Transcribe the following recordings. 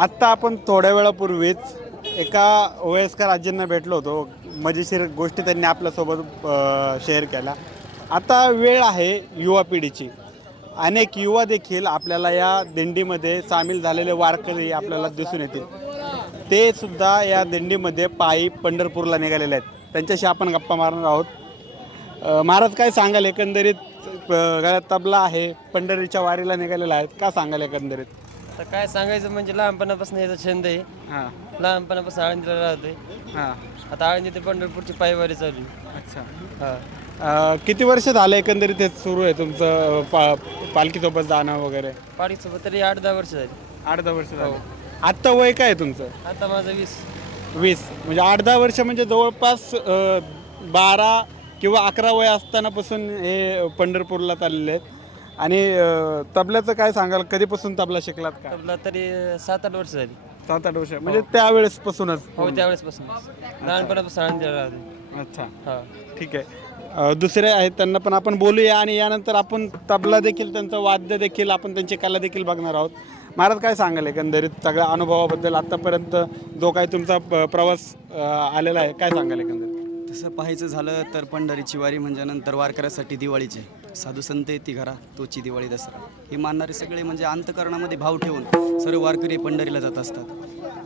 आत्ता आपण थोड्या वेळापूर्वीच एका वयस्कर आजींना भेटलो होतो. मजेशीर गोष्टी त्यांनी आपल्यासोबत शेअर केल्या. आता वेळ आहे युवा पिढीची. अनेक युवा देखील आपल्याला या दिंडीमध्ये सामील झालेले वारकरी आपल्याला दिसून येतील. ते सुद्धा या दिंडीमध्ये पायी पंढरपूरला निघालेले आहेत. त्यांच्याशी आपण गप्पा मारणार आहोत. महाराज काय सांगाल एकंदरीत? गळ्यात तबला आहे, पंढरीच्या वारीला निघालेला आहेत, का सांगाल एकंदरीत? तर काय सांगायचं म्हणजे लहानपणापासून याचा छंद आहे. हां लहानपणापासून आळंदीला राहतोय. हां. आता आळंदी ते पंढरपूरची पायवारी चालू आहे. अच्छा. हा. किती वर्ष झालं एकंदरीत हे सुरू आहे तुमचं पालखीसोबत जाणं वगैरे? पाडीसोबत तरी 8-10 वर्ष झाली. 8-10 वर्ष झालं. आत्ता वय काय आहे तुमचं? आता माझं 20. 20. म्हणजे 8-10 वर्ष म्हणजे जवळपास 12 किंवा 11 वय असतानापासून हे पंढरपूरला चाललेले आहेत. आणि तबल्याचं काय सांगाल? कधीपासून तबला शिकलात का? तबला तरी 7-8 वर्ष झाली. 7-8 वर्ष म्हणजे त्यावेळेसपासूनच? हो, त्यावेळेसपासून लहानपणापासून आळंदीला राहतोय. अच्छा, हा. ठीक आहे. दुसरे आहेत त्यांना पण आपण बोलूया आणि यानंतर आपण तबला देखील, त्यांचं वाद्य देखील, आपण त्यांची कला देखील बघणार आहोत. महाराज काय सांगाल एकंदरीत सगळ्या अनुभवाबद्दल? आत्तापर्यंत जो काही तुमचा प्रवास आलेला आहे, काय सांगाल एकंदरीत? तसं पाहायचं झालं तर पंढरीची वारी म्हणजे नंतर वारकऱ्यासाठी दिवाळीचे साधू संत येती घरा तोची दिवाळी दसरा हे मानणारे सगळे म्हणजे अंतकरणामध्ये भाव ठेवून सर्व वारकरी पंढरीला जात असतात.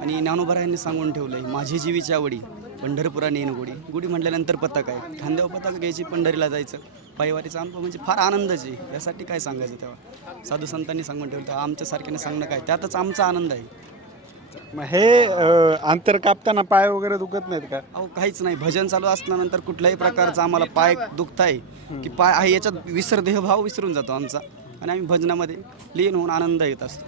आणि ज्ञानोबा सांगून ठेवलं आहे, माझी जीवीची आवडी पंढरपुराने येणं गोडी. गुढी म्हटल्यानंतर पताक आहे, खांद्यावर पताक घ्यायची, पंढरीला जायचं. पायवारीचा अनुभव म्हणजे फार आनंदाचे. यासाठी काय सांगायचं? तेव्हा साधू संतांनी सांगून ठेवलं, आमच्यासारख्याने सांगणं काय, त्यातच आमचा आनंद आहे. मग हे अंतर कापताना पाय वगैरे दुखत नाहीत का? अहो काहीच नाही, भजन चालू असल्यानंतर कुठल्याही प्रकारचा आम्हाला पाय दुखत आहे की पाय आहे याच्यात देहभाव विसरून जातो आमचा आणि आम्ही भजनामध्ये लीन होऊन आनंद येत असतो.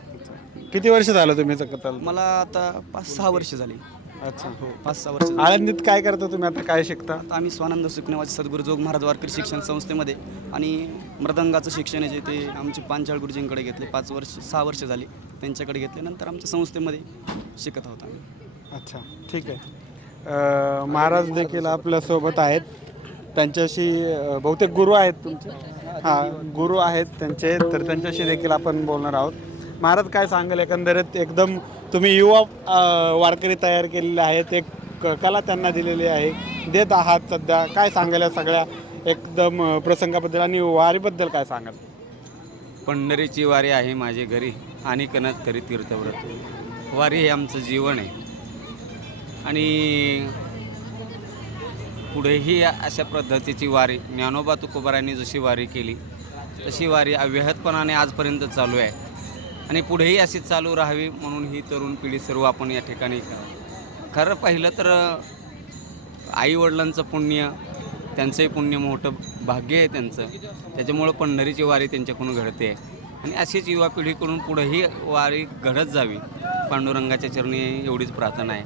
किती वर्ष झालं तुम्ही करताल? मला आता 5-6 वर्ष झाली. अच्छा. हो, 5-6 वर्ष झाली. आळंदीत काय करता तुम्ही आता? काय शिकता? आता आम्ही स्वानंद सुखनेवाचे सद्गुरू जोग महाराज वारकरी शिक्षण संस्थेमध्ये आणि मृदंगाचं शिक्षण आहे जे ते आमचे पांचाळ गुरुजींकडे घेतले. 6 वर्ष झाली त्यांच्याकडे घेतले. नंतर आमच्या संस्थेमध्ये शिकत आहोत आम्ही. अच्छा, ठीक आहे. महाराज देखील आपल्यासोबत आहेत. त्यांच्याशी बहुतेक गुरु आहेत तुमचे? हां, गुरु आहेत त्यांचे, तर त्यांच्याशी देखील आपण बोलणार आहोत. महाराज काय सांगाल एकंदरीत? एकदम तुम्ही युवा वारकरी तयार केलेले आहेत, एक कला त्यांना दिलेली आहे, देत आहात सध्या. काय सांगाल या सगळ्या एकदम प्रसंगाबद्दल आणि वारीबद्दल काय सांगाल? पंढरीची वारी आहे माझे घरी आणि कनत करी तीर्थव्रत. वारी हे आमचं जीवन आहे आणि पुढेही अशा पद्धतीची वारी ज्ञानोबा तुकोबारायांनी जशी वारी केली तशी वारी अव्याहतपणाने आजपर्यंत चालू आहे आणि पुढेही अशी चालू राहावी म्हणून ही तरुण पिढी सर्व आपण या ठिकाणी खरं पाहिलं तर आईवडिलांचं पुण्य, त्यांचंही पुण्य मोठं भाग्य आहे त्यांचं, त्याच्यामुळं पंढरीची वारी त्यांच्याकडून घडते आणि अशीच युवा पिढीकडून पुढेही वारी घडत जावी पांडुरंगाच्या चरणी एवढीच प्रार्थना आहे.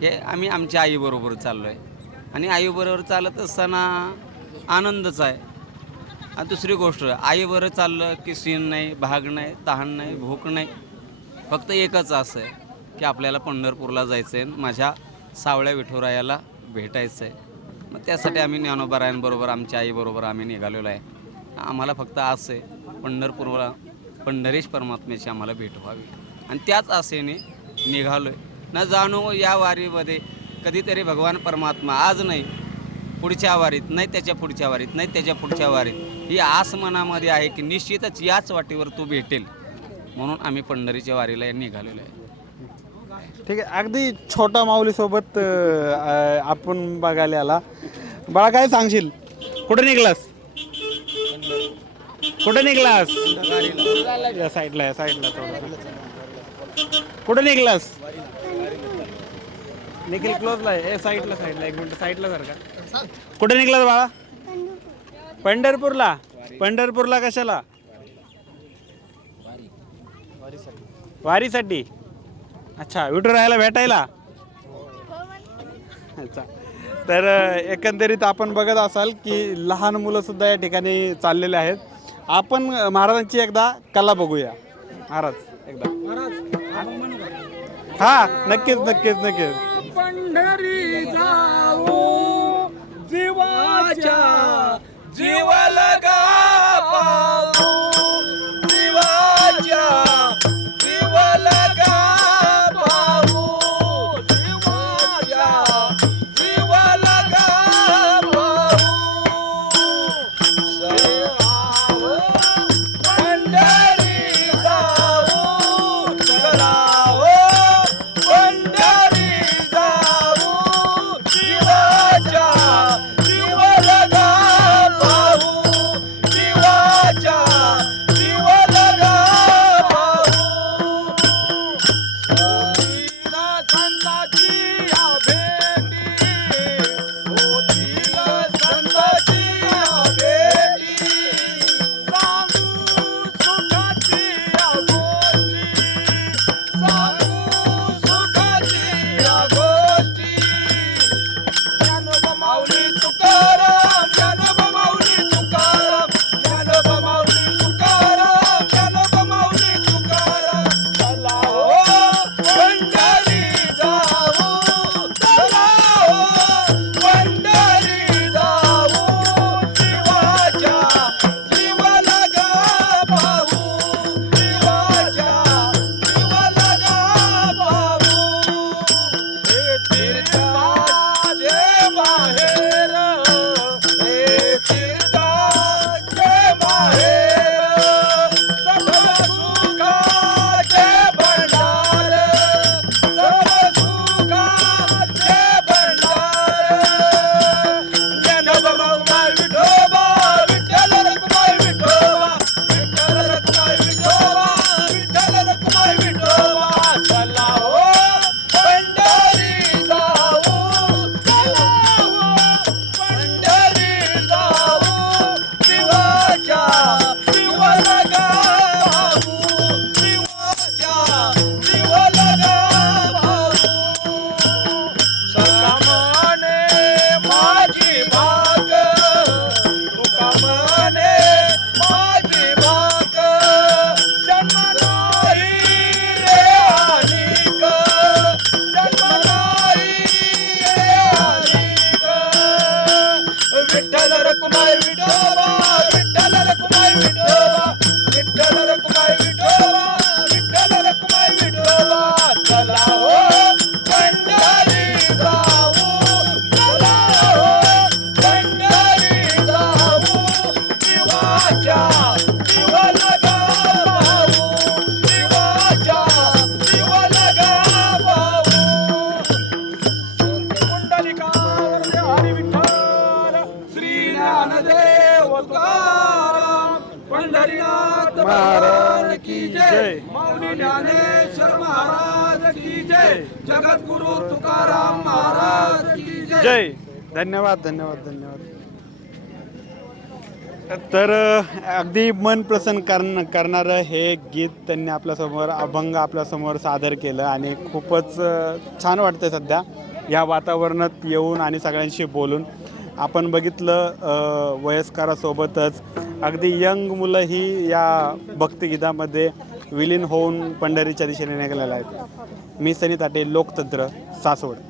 हे आम्ही आमच्या आईबरोबर चाललो आहे आणि आईबरोबर चालत असताना आनंदच आहे. आणि दुसरी गोष्ट, आईबरोबर चाललं की सीन नाही, भाग नाही, तहान नाही, भूक नाही, फक्त एकच असं आहे की आपल्याला पंढरपूरला जायचं आहे, माझ्या सावळ्या विठुरायाला भेटायचं आहे. मग त्यासाठी आम्ही ज्ञानोबारायांबरोबर आमच्या आईबरोबर आम्ही निघालेलो आहे. आम्हाला फक्त आस आहे पंढरपूरला पंढरीश परमात्म्याची आम्हाला भेट व्हावी आणि त्याच आसेने निघालो आहे. न जाणू या वारीमध्ये कधीतरी भगवान परमात्मा आज नाही पुढच्या वारीत, नाही त्याच्या पुढच्या वारीत, नाही त्याच्या पुढच्या वारीत, ही आस मनामध्ये आहे की निश्चितच याच वाटेवर तू भेटेल म्हणून आम्ही पंढरीच्या वारीला निघालेलो आहे. ठीक आहे. अगदी छोटा माऊलीसोबत आपण बघायला आला. बाळा काय सांगशील? कुठे निघलास? कुठे निघलास? या साईडला थोडं. कुठे निघलास? निखिल क्लोजला आहे. साईडला 1 मिनिट साईडला सारखा. कुठे निघलास बाळा? पंढरपूरला. पंढरपूरला कशाला? वारीसाठी. अच्छा, विठुरायाला भेटायला. अच्छा, तर एकंदरीत आपण बघत असाल की लहान मुलं सुद्धा या ठिकाणी चाललेले आहेत. आपण महाराजांची एकदा कला बघूया. महाराज एकदा. हा, नक्कीच. पंढरी जाऊ जीवाच्या जीव लगा जीवाच्या जीव लगा होतील संताची या भेटी, होतील संताची या भेटी, सांगू सुखाची या गोष्टी, सांगू सुखाची या गोष्टी. ज्ञानोबा माऊली तुकाराम, ज्ञानोबा माऊली तुकाराम, ज्ञानोबा माऊली तुकाराम, ज्ञानोबा माऊली तुकाराम. चला हो पंढरी जाऊ, चला हो पंढरी जाऊ, जीवाच्या जीवाला गा भाऊ, जीवाच्या जीवाला गा भाऊ. हे तीर्थाचे माहेर, हे तीर्थाचे माहेर, सकल सुखाचे भंडार, सकल सुखाचे भंडार. ज्ञानोबा रखुमाई विठोबा, विठ्ठल रखुमाई विठोबा, विठ्ठल रखुमाई विठोबा, विठ्ठल रखुमाई विठोबा. चला हो पंढरी जाऊ, चला हो पंढरी जाऊ, जीवाच्या जीवाला गा भाऊ, जीवाच्या जीवाला गा भाऊ. सका म्हणे माझी भाग, तुका म्हणे माझी भाग, जन्म नाही रे हानिक, जन्म नाही रे हानिक. विठ्ठल रखुमाई विठोबा, विठ्ठल रखुमाई विठोबा, विठ्ठल रखुमाई विठोबा, विठ्ठल रखुमाई विठोबा. चला हो पंढरी जाऊ, चला हो पंढरी जाऊ, जीवाच्या जीवाला गा भाऊ, जीवाच्या जीवाला गा भाऊ. पुंडलिकावरती हरी विठ्ठल, श्री ज्ञानदेव तुकाराम, पंढरीनाथ महाराज की जय, माऊली ज्ञानेश्वर महाराज की जय, जगद्गुरु तुकाराम महाराज की जय. जय. धन्यवाद धन्यवाद धन्यवाद. तर अगदी मन प्रसन्न करणारं हे गीत त्यांनी आपल्यासमोर, अभंग आपल्यासमोर सादर केलं आणि खूपच छान वाटतं सध्या या वातावरणात येऊन आणि सगळ्यांशी बोलून. आपण बघितलं वयस्करासोबतच अगदी यंग मुलंही या भक्तिगीतामध्ये विलीन होऊन पंढरीच्या दिशेने निघालेले आहेत. मी सनी ताटे, लोकतंत्र, सासवड.